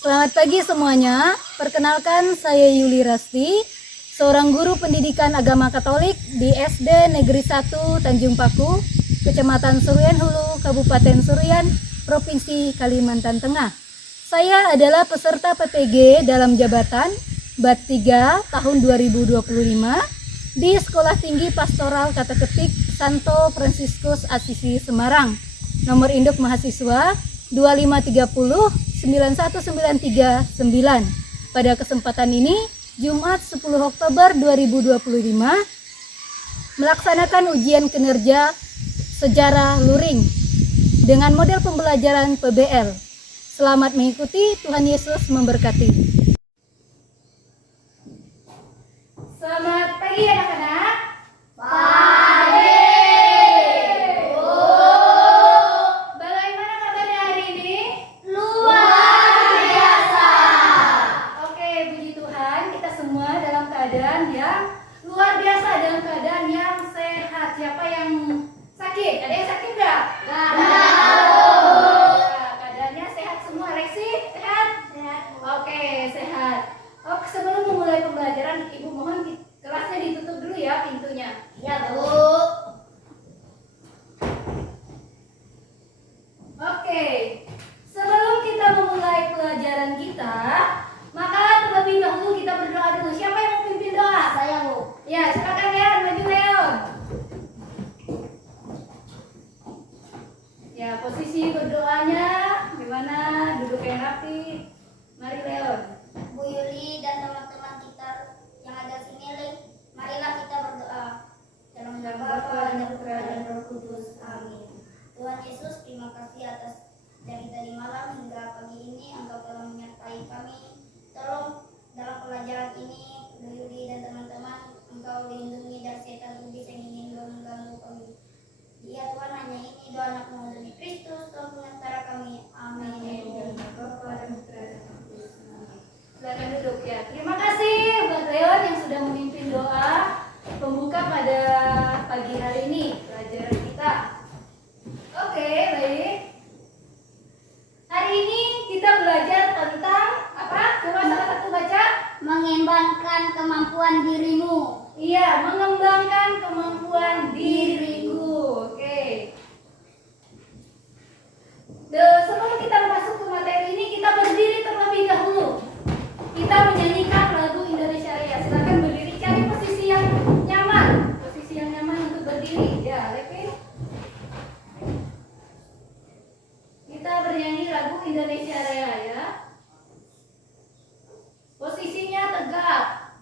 Selamat pagi semuanya. Perkenalkan saya Yuli Rasti, seorang guru pendidikan agama Katolik di SD Negeri 1 Tanjung Paku, Kecamatan Seruyan Hulu, Kabupaten Seruyan, Provinsi Kalimantan Tengah. Saya adalah peserta PPG dalam jabatan Bat 3 tahun 2025 di Sekolah Tinggi Pastoral Kateketik Santo Fransiskus Asisi Semarang. Nomor induk mahasiswa 253091939. Pada kesempatan ini, Jumat 10 Oktober 2025, melaksanakan ujian kinerja sejarah luring dengan model pembelajaran PBL. Selamat mengikuti, Tuhan Yesus memberkati. Selamat pagi anak-anak. Keadaan yang luar biasa, dalam keadaan yang sehat. Siapa yang sakit? Ada yang sakit nggak? Keadaannya sehat semua. Lexi sehat? Sehat. Oke, sehat. Oke, sebelum memulai pembelajaran, Ibu mohon kelasnya ditutup dulu ya pintunya. Ya, Bu. Oke, sebelum kita memulai pelajaran kita, maka terlebih dahulu kita berdoa dulu. Siapa yang mau pimpin doa? Saya, Bu. Ya, silakan Leon, maju Leon. Ya, posisi berdoanya gimana? Duduk yang rapi. Mari Leon. Bu Yuli dan teman-teman kita yang ada sini, marilah kita berdoa. Dalam nama Bapa dan Putra dan Roh Kudus. Amin. Tuhan Yesus, terima kasih atas dari tadi malam hingga pagi ini Engkau telah menyertai kami. Tolong dalam pelajaran ini, Bu Yuli dan teman-teman, Engkau lindungi dari setan iblis yang ingin mengganggu kami. Ya Tuhan, hanya ini doa anak-Mu demi Kristus, Tuhan pengantara kami. Amin. Silakan duduk ya. Terima kasih buat Leon yang sudah memimpin doa pembuka pada pagi hari ini pelajaran kita. Oke, baik. Hari ini kita belajar tentang apa? Coba salah satu baca. Mengembangkan kemampuan dirimu. Iya, mengembangkan kemampuan diriku. Oke. Sebelum kita masuk ke materi ini, kita berdiri terlebih dahulu. Kita menyanyikan lagu Indonesia Raya. Silakan berdiri, cari posisi yang nyaman. Posisi yang nyaman untuk berdiri. Ya, Levin. Kita bernyanyi lagu Indonesia Raya ya. Posisinya tegak.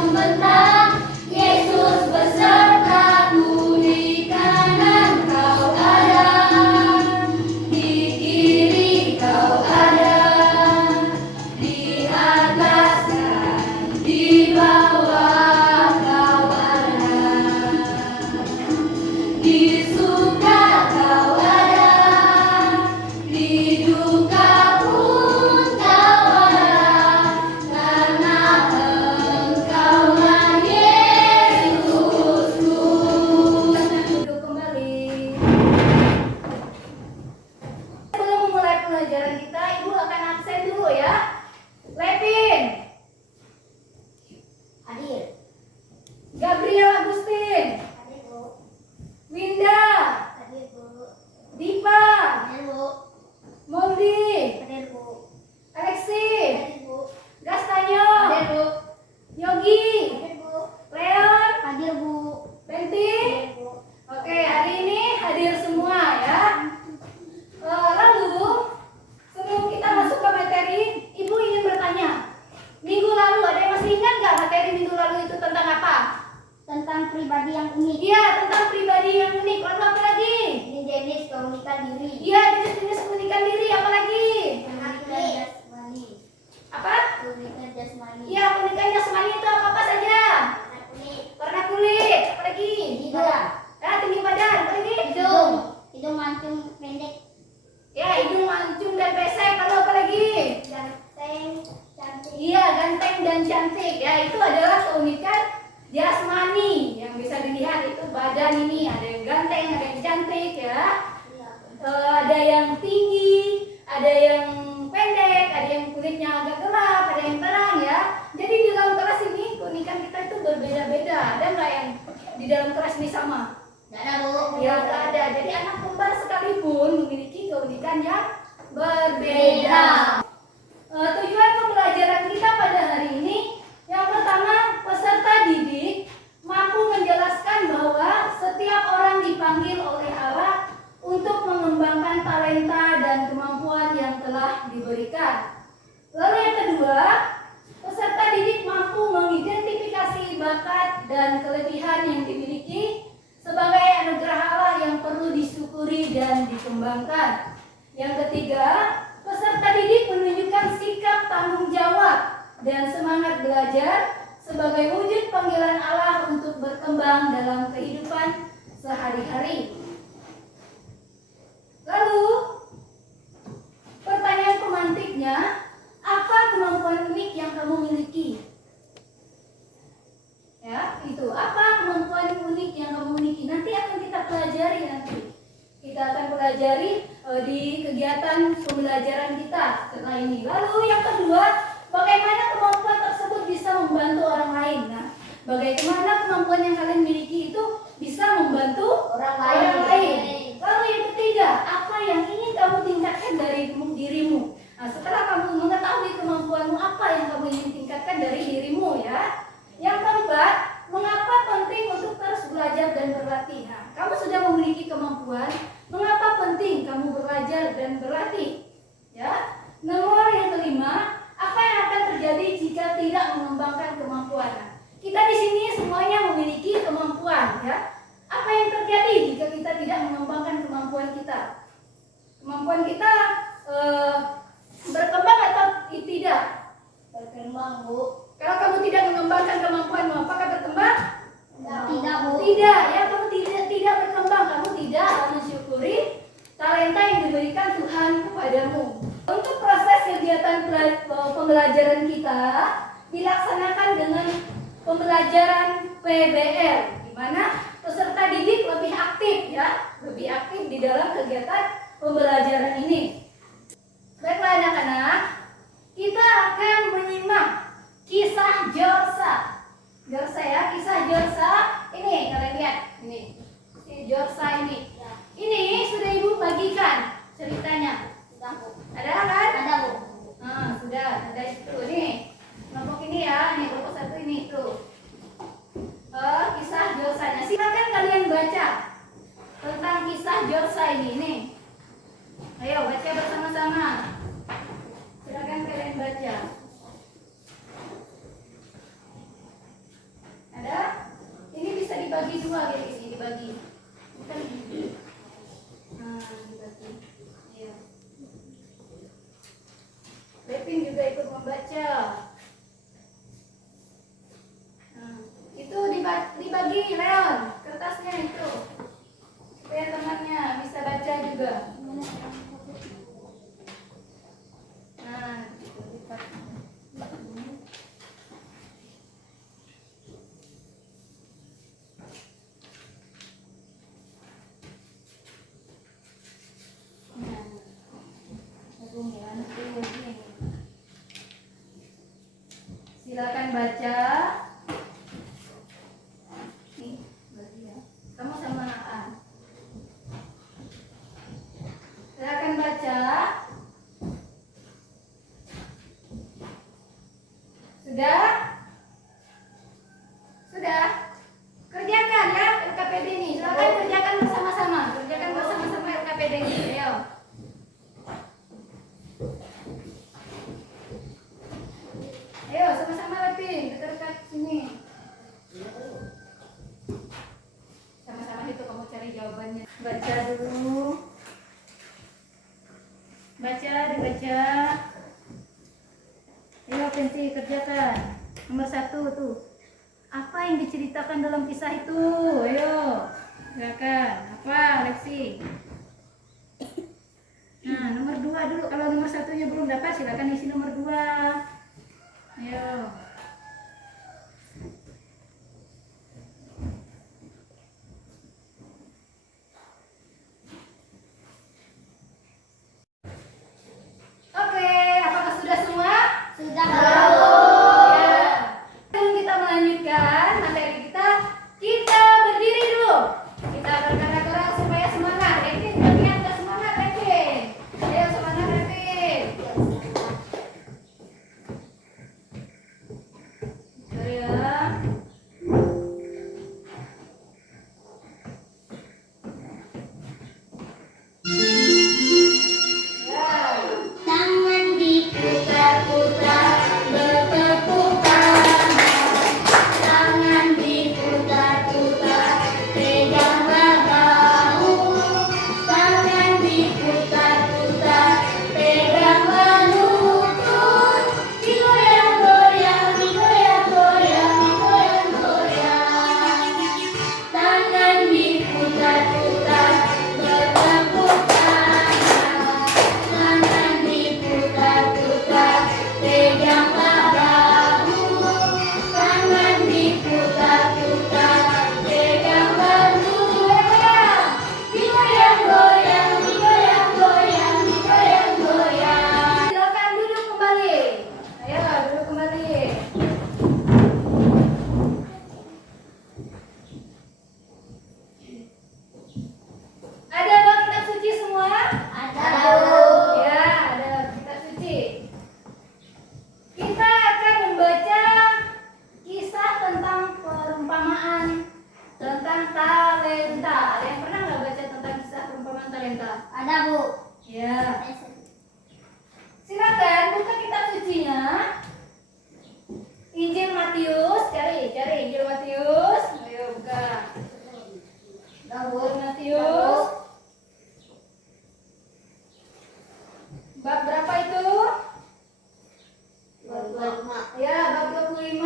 membentang, Yesus besertaku di kanan kau ada, di kiri kau ada, di atas dan di bawah kau ada, di suka kau ada, di duka pun kau ada, karena Engkaulah Yesusku. Duduk kembali. Sebelum memulai pelajaran kita, Ibu akan absen dulu ya. Lepin, Hadir. Gabriel Agustin, Hadir, Bu. Winda, Hadir, Bu. Diva, Hadir, Bu. Moldi, Hadir, Bu. Alexi, Hadir, Bu. Gastanyo, Hadir, Bu. Yogi, Hadir, Bu. Leon, Hadir, Bu. Benti. Hadir, Bu. Oke, hari ini hadir semua ya. Lalu sebelum kita masuk ke materi, Ibu ingin bertanya. Minggu lalu ada yang masih ingat nggak materi minggu lalu itu tentang apa? Tentang pribadi yang unik. Iya, tentang pribadi yang unik. Lalu apa lagi? Ini jenis keunikan diri. Iya, jenis-jenis keunikan diri. Apa lagi? Keunikan jasmani. Apa? Keunikan jasmani. Iya, keunikan jasmani itu apa saja? Warna kulit. Warna kulit. Apa lagi? Hidung. Tinggi badan. Apa lagi? Hidung. Hidung mancung pendek. Ya, hidung mancung dan pesek. Lalu apa lagi? Ganteng. Cantik. Iya, ganteng dan cantik. Ya, itu adalah keunikan jasmani. Yang bisa dilihat itu badan ini. Ada yang ganteng, ada yang cantik ya. Iya. Ada yang tinggi, ada yang pendek, ada yang kulitnya agak gelap, ada yang terang ya. Jadi di dalam kelas ini keunikan kita itu berbeda-beda. Ada nggak yang di dalam kelas ini sama? Nggak ada, Bu. Ya nggak ada. Jadi anak kembar sekalipun memiliki keunikan yang berbeda. Tujuan pembelajaran kita pada hari ini, yang pertama, peserta didik mampu menjelaskan bahwa setiap orang dipanggil oleh Allah untuk mengembangkan talenta dan kemampuan yang telah diberikan. Lalu yang kedua, peserta didik mampu mengidentifikasi bakat dan kelebihan yang dimiliki sebagai anugerah Allah yang perlu disyukuri dan dikembangkan. Yang ketiga, peserta didik menunjukkan sikap tanggung jawab dan semangat belajar sebagai wujud panggilan Allah untuk berkembang dalam kehidupan sehari-hari. Lalu, pertanyaan pemantiknya, apa kemampuan unik yang kamu miliki? Ya, itu. Apa kemampuan unik yang kamu miliki? Nanti akan kita pelajari nanti. Kita akan pelajari di kegiatan pembelajaran kita setelah ini. Lalu yang kedua, bagaimana kemampuan tersebut bisa membantu orang lain? Nah, bagaimana kemampuan yang kalian miliki itu bisa membantu Orang lain? lain. Lalu yang ketiga, apa yang ingin kamu tingkatkan dari dirimu? Nah, setelah kamu mengetahui kemampuanmu, apa yang kamu ingin tingkatkan dari dirimu ya? Yang keempat, mengapa penting untuk terus belajar dan berlatih? Nah, kamu sudah memiliki kemampuan, mengapa penting kamu belajar dan berlatih? Ya. Nomor yang kelima, apa yang akan terjadi jika tidak mengembangkan kemampuan? Nah, kita di sini semuanya memiliki kemampuan, ya. Apa yang terjadi jika kita tidak mengembangkan kemampuan kita? Kemampuan kita berkembang atau tidak? Berkembang, Bu. Kalau kamu tidak mengembangkan kemampuanmu, apakah berkembang? Tidak, Bu. Tidak, ya kamu tidak berkembang, kamu tidak mensyukuri talenta yang diberikan Tuhan kepadamu. Untuk proses kegiatan pembelajaran kita dilaksanakan dengan pembelajaran PBL, di mana peserta didik lebih aktif ya, lebih aktif di dalam kegiatan pembelajaran ini. Baiklah anak-anak, kita akan menyimak kisah Jorsa. Jorsa ya, kisah Jorsa. Ini kalian lihat, ini si Jorsa ini. Ini sudah Ibu bagikan ceritanya. Sudah, Bu. Ada kan? Ada, Bu. Sudah ada itu nih. Kelompok ini ya, ini kelompok satu ini tuh. Kisah Jorsanya. Silakan kalian baca tentang kisah Jorsa ini nih. Ayo baca bersama-sama. Silakan kalian baca. dibagi dua kayak gini, dibagi. Bukan gini. Nah, dibagi. Iya. Lepin juga ikut membaca. Nah, itu dibagi Leon, kertasnya itu. Supaya temannya bisa baca juga. Nah, gitu, lipat. Nah, agung ya, nanti begini. Silakan baca. Nih, bagi ya. Kamu sama Aan. Silakan baca. Sudah? Sudah? Kerjakan ya LKPD ini. Silakan kerjakan bersama-sama. Kerjakan bersama-sama LKPD ini. Ayo. Ayo sama-sama lepin dekat-dekat sini. Sama-sama itu kamu cari jawabannya. Baca dulu. Baca, dibaca. Ayo pensi kerjakan. Nomor 1 tuh. Apa yang diceritakan dalam kisah itu? Ayo. Silakan. Apa Lexi? Nah, nomor 2 dulu. Kalau nomor 1-nya belum dapat, silakan isi nomor 2. Ayo. Oke, apakah sudah semua? Sudah. Ya. Sebelum kita melanjutkan materi kita berdiri dulu. Kita bergerak-gerak supaya semangat. Levin, terlihat gak semangat Levin? Ayo semangat Levin. Sorry ya. Ya. Tangan diputar-putar, bertepuk tangan. Tangan diputar-putar, peganglah bahu. Tangan diputar-putar, peganglah lutut. Digoyang-goyang, digoyang-goyang, digoyang-goyang. Tangan diputar-putar, bertepuk tangan. Tangan diputar-putar, peganglah bahu. Tangan diputar-putar, peganglah lutut. Digoyang-goyang, digoyang-goyang, digoyang-goyang. Silakan duduk kembali. Ayo duduk kembali. Ada bawa kitab suci semua? Ada. Ya, ada kitab suci. Kita akan membaca kisah tentang perumpamaan tentang talenta. Ada yang pernah nggak baca tentang kisah perumpamaan talenta? Ada, Bu. Ya. Silakan buka kitab sucinya. Injil Matius, cari Injil Matius. Ayo buka. Injil Matius. Bab berapa itu? Ya, bab 25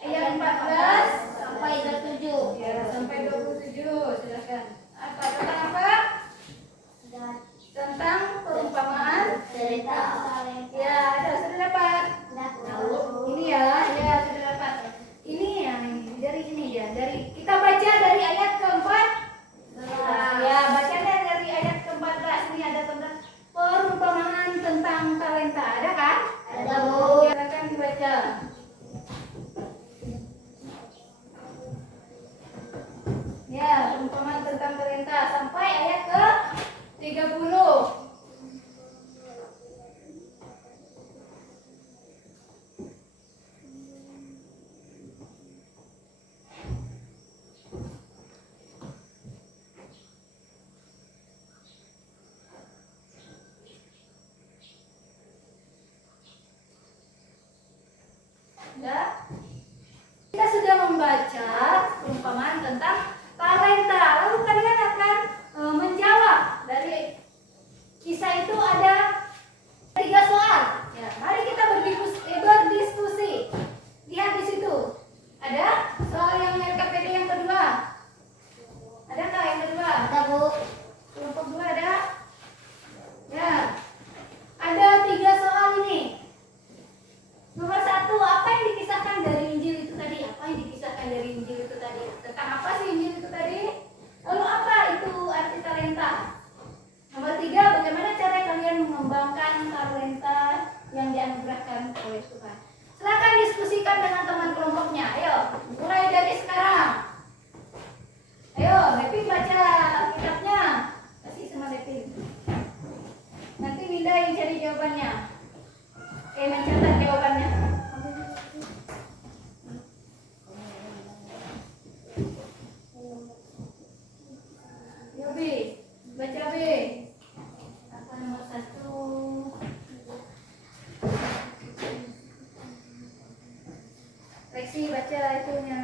ayat 14 Sampai 27. ya sampai 27. Silakan. Apa tentang apa? Tentang perumpamaan. Cerita. Ya, ada sudah dapat. Ini ya, ya sudah dapat. Ini yang ini dari ini ya, dari kita baca dari ayat keempat. Ya, bacanya dari ayat ke-14. Ini ada tentang perumpamaan tentang talenta. Ada kan? Ada, Bu. Silakan dibaca. Ya, perumpamaan tentang talenta sampai ayat ke-30. Ya. Kita sudah membaca tentang talenta. Lalu kalian akan menjawab dari kisah itu ada 3 soal. Ya, mari kita berdiskusi. Lihat di situ. Ada soal yang RKPD yang kedua. Ada nggak yang kedua? Ada, Bu. Kelompok 2 ada? Ya. Ada 3 soal ini. Nomor 1, apa yang dikisahkan dari Injil itu tadi? Apa yang dikisahkan dari Injil itu tadi? Tentang apa sih Injil itu tadi? Lalu apa itu arti talenta? Nomor 3, bagaimana cara kalian mengembangkan talenta yang dianugerahkan oleh Tuhan? Silakan diskusikan dengan teman kelompoknya. Ayo, mulai dari sekarang. Ayo, Lepin baca kitabnya. Kasih sama Lepin. Nanti Winda yang cari jawabannya. Mencatat jawabannya. Yo, B. Baca B. Apa nomor 1? Lexi baca itunya.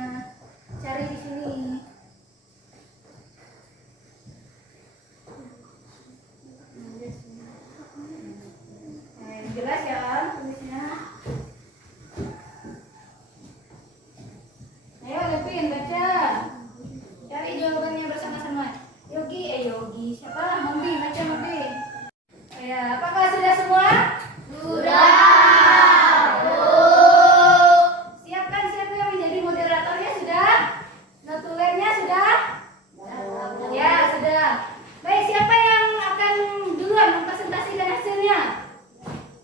Cari di sini. Jelas ya tulisnya. Ayo Lepin baca. Cari jawabannya bersama-sama. Yogi siapa? Mobi, baca Mobi. Ya, apakah sudah semua? Sudah. Siapkan siapa yang menjadi moderatornya sudah? Notulennya sudah? Ya, sudah. Baik, siapa yang akan duluan mempresentasikan hasilnya?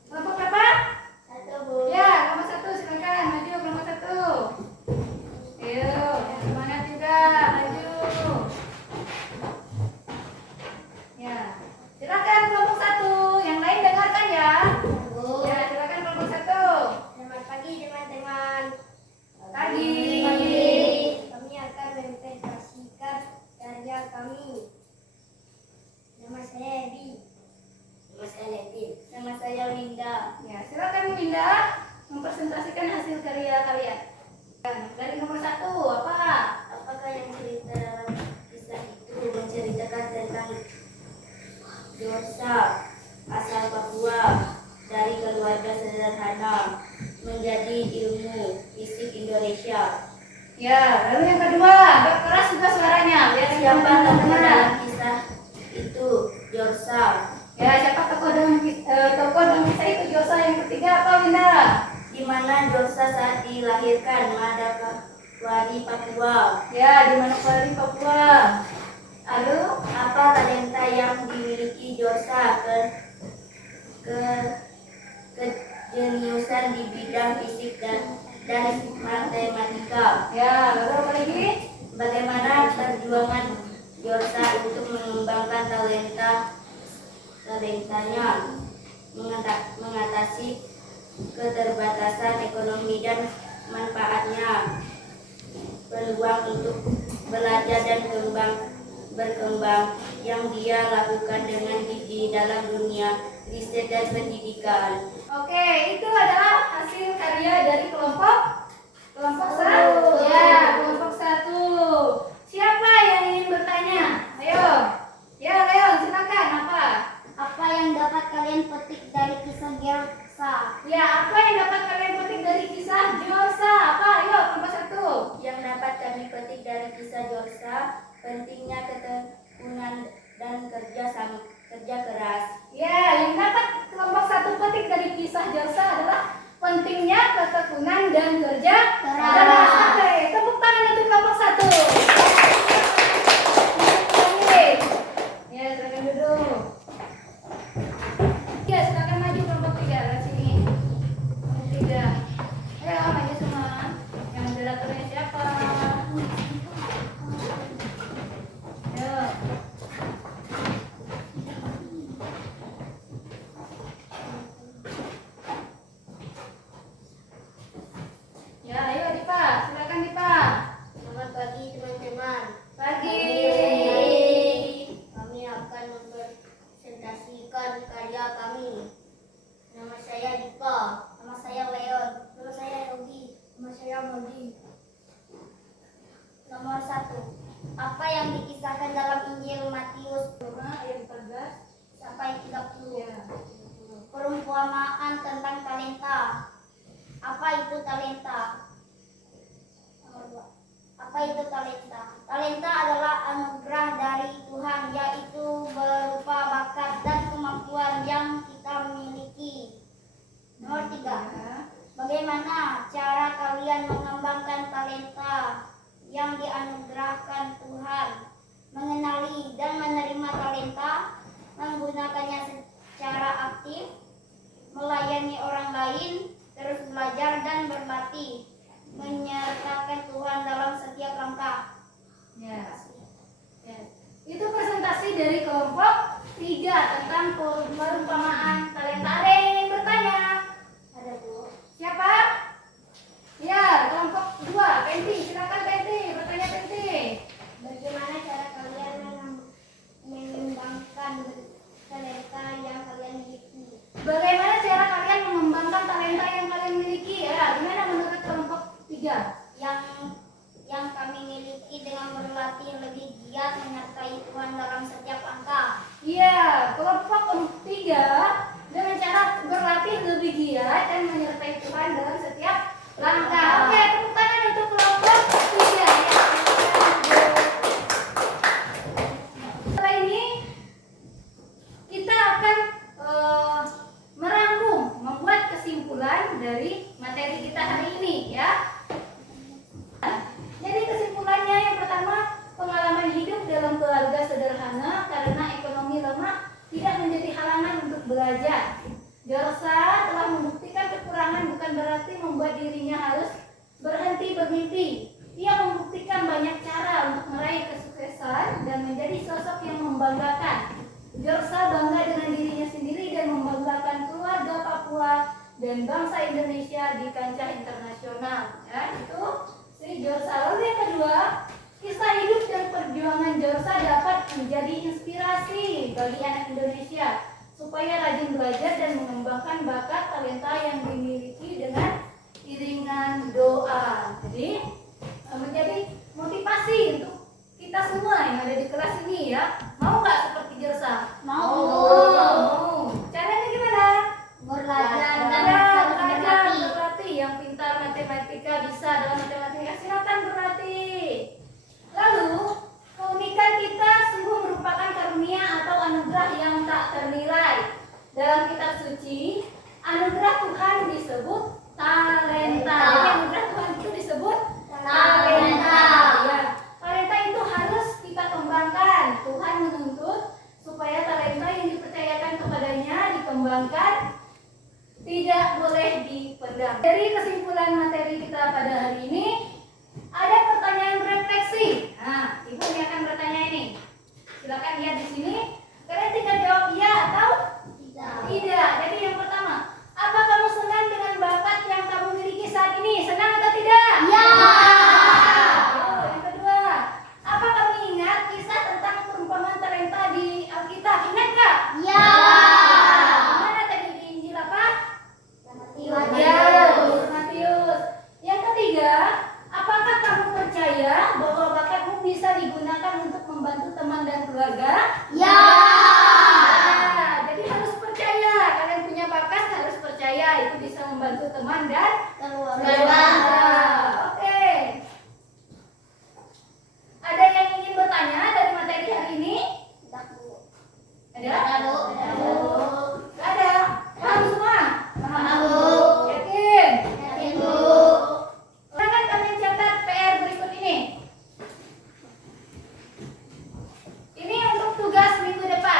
Kelompok berapa? 1, Bu. Ya, nomor 1 silakan maju kelompok 1. Ayo, yang semangat juga maju. Ya, silakan kelompok 1. Yang lain dengarkan ya. Bu. Ya, silakan kelompok 1. Selamat pagi, teman-teman. Pagi. Kami akan mempresentasikan karya kami. Nama saya Ebi. Nama saya Lepin. Nama saya Winda. Ya, silakan Winda mempresentasikan hasil karya kalian. Dari nomor 1, apa? Apakah yang cerita dalam kisah itu menceritakan tentang Yorsa, asal Papua, dari keluarga sederhana, menjadi ilmu fisik Indonesia. Ya, lalu yang kedua, agak keras juga suaranya. Biar Siapa tokoh teman-teman dengar. dalam kisah itu? Yorsa. Ya, siapa tokoh dalam kisah itu? Josa. Yang ketiga apa, Winda? Di mana Yorsa saat dilahirkan? Madakwari, Papua. Ya, di Manokwari, Papua. Lalu, Apa talenta yang dimiliki Yorsa kejeniusan di bidang fisik dan matematika? ya, lalu apa lagi? Bagaimana perjuangan Yorsa untuk mengembangkan talentanya, mengatasi keterbatasan ekonomi dan manfaatnya peluang untuk belajar dan berkembang yang dia lakukan dengan gigi dalam dunia riset dan pendidikan. Oke, itu adalah hasil karya dari kelompok 1. Ya, kelompok 1. Siapa yang ingin bertanya? Ayo. Ya, Leon, silakan. Apa yang dapat kalian petik dari kisah Yorsa? Ya, apa yang dapat kalian petik dari kisah Josa? Apa? Ayo, kelompok 1. Yang dapat kami petik dari kisah Yorsa, pentingnya ketekunan dan kerja keras. Ya, yang dapat kelompok 1 petik dari kisah Josa adalah pentingnya ketekunan dan apa yang dikisahkan dalam Injil Matius ayat 14 sampai 30. ya. Perumpamaan tentang talenta. Apa itu talenta? Nomor 2. Apa itu talenta? Talenta adalah anugerah dari Tuhan, yaitu berupa bakat dan kemampuan yang kita miliki. Nomor 3. Bagaimana cara kalian mengembangkan talenta yang dianugerahkan Tuhan? Mengenali dan menerima talenta, menggunakannya secara aktif, melayani orang lain, terus belajar dan berlatih, menyertakan Tuhan dalam setiap langkah. Ya. Ya. Itu presentasi dari kelompok 3 tentang perumpamaan talenta. Ada yang ingin bertanya? Ada tuh. Siapa? Ya, kelompok 2. Penti, silakan Penti, bertanya Penti. Bagaimana cara kalian mengembangkan talenta yang kalian miliki? Bagaimana cara kalian mengembangkan talenta yang kalian miliki? Ya, gimana menurut kelompok 3? Yang kami miliki dengan berlatih lebih giat menyertai Tuhan dalam setiap langkah. Iya, kelompok 3 dengan cara berlatih lebih giat dan menyertai Tuhan dalam setiap langkah. Oke, tepuk tangan untuk kelompok 3 ya. Setelah ini kita akan merangkum, membuat kesimpulan dari materi kita hari ini ya. Jadi kesimpulannya yang pertama, pengalaman hidup dalam keluarga sederhana karena ekonomi lemah tidak menjadi halangan untuk belajar. Jorsa telah membuktikan kekurangan bukan berarti membuat dirinya harus berhenti bermimpi. Ia membuktikan banyak cara untuk meraih kesuksesan dan menjadi sosok yang membanggakan. Jorsa bangga dengan dirinya sendiri dan membanggakan keluarga Papua dan bangsa Indonesia di kancah internasional. Ya, itu si Jorsa. Lalu yang kedua, kisah hidup dan perjuangan Jorsa dapat menjadi inspirasi bagi anak Indonesia supaya rajin belajar dan mengembangkan bakat talenta yang dimiliki dengan iringan doa. Jadi menjadi motivasi untuk kita semua yang ada di kelas ini ya. Mau nggak seperti Jorsa? Mau. Caranya gimana? Belajar dan Belajar, berlatih. berlatih. Yang pintar matematika bisa dalam matematika, silakan berlatih. Lalu keunikan kita sungguh merupakan karunia atau anugerah yang tak ternilai. Dalam kitab suci, anugerah Tuhan disebut talenta. Jadi anugerah Tuhan itu disebut talenta. Ya, talenta itu harus kita kembangkan. Tuhan menuntut supaya talenta yang dipercayakan kepadanya dikembangkan, tidak boleh dipendam. Dari kesimpulan materi kita pada hari ini, ada pertanyaan refleksi. Nah, Ibu ini akan bertanya ini. Silakan lihat di sini. Kalian tinggal jawab iya atau tidak. Jadi yang pertama, apa kamu senang dengan bakat yang kamu miliki saat ini? Senang atau tidak? Ya. Yang kedua, apa kamu ingat kisah tentang perumpamaan talenta di Alkitab? Ingat nggak? Ya. Mana tadi di Injil apa? Matius. Ya, Matius. Yang ketiga, apakah kamu percaya bahwa bakatmu bisa digunakan untuk membantu teman dan keluarga? Ya. Nah, jadi harus percaya. Kalian punya bakat, harus percaya itu bisa membantu teman dan keluarga. Oke. Ada yang ingin bertanya dari materi hari ini? Ada? Nggak ada. Paham semua? Yakin? Silakan kalian catat PR berikut ini. Ini untuk tugas minggu depan.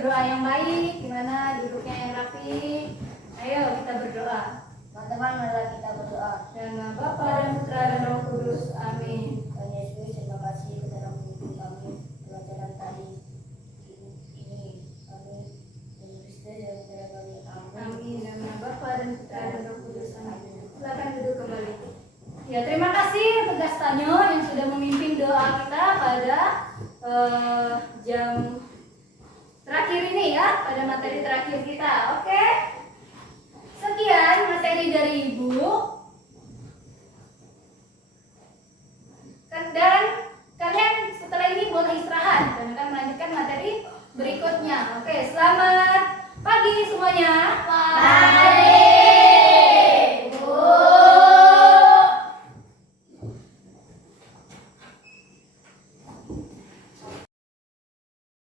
berdoa yang baik. Gimana duduknya yang rapi? Ayo kita berdoa. Teman-teman, marilah kita berdoa. Dan nama Bapa dan Putra dan Roh Kudus. Amin. Tuhan Yesus, terima kasih dalam memimpin kami pelajaran tadi ini. Kami dan Kristus yang menyerah kami. Amin. Amin. Dan nama Bapa dan Putra dan Roh Kudus. Amin. Silakan duduk kembali. Ya, terima kasih untuk Gastanyo yang sudah memimpin doa kita pada jam terakhir ini ya, pada materi terakhir kita. Oke. Sekian materi dari Ibu. Dan kalian setelah ini boleh istirahat.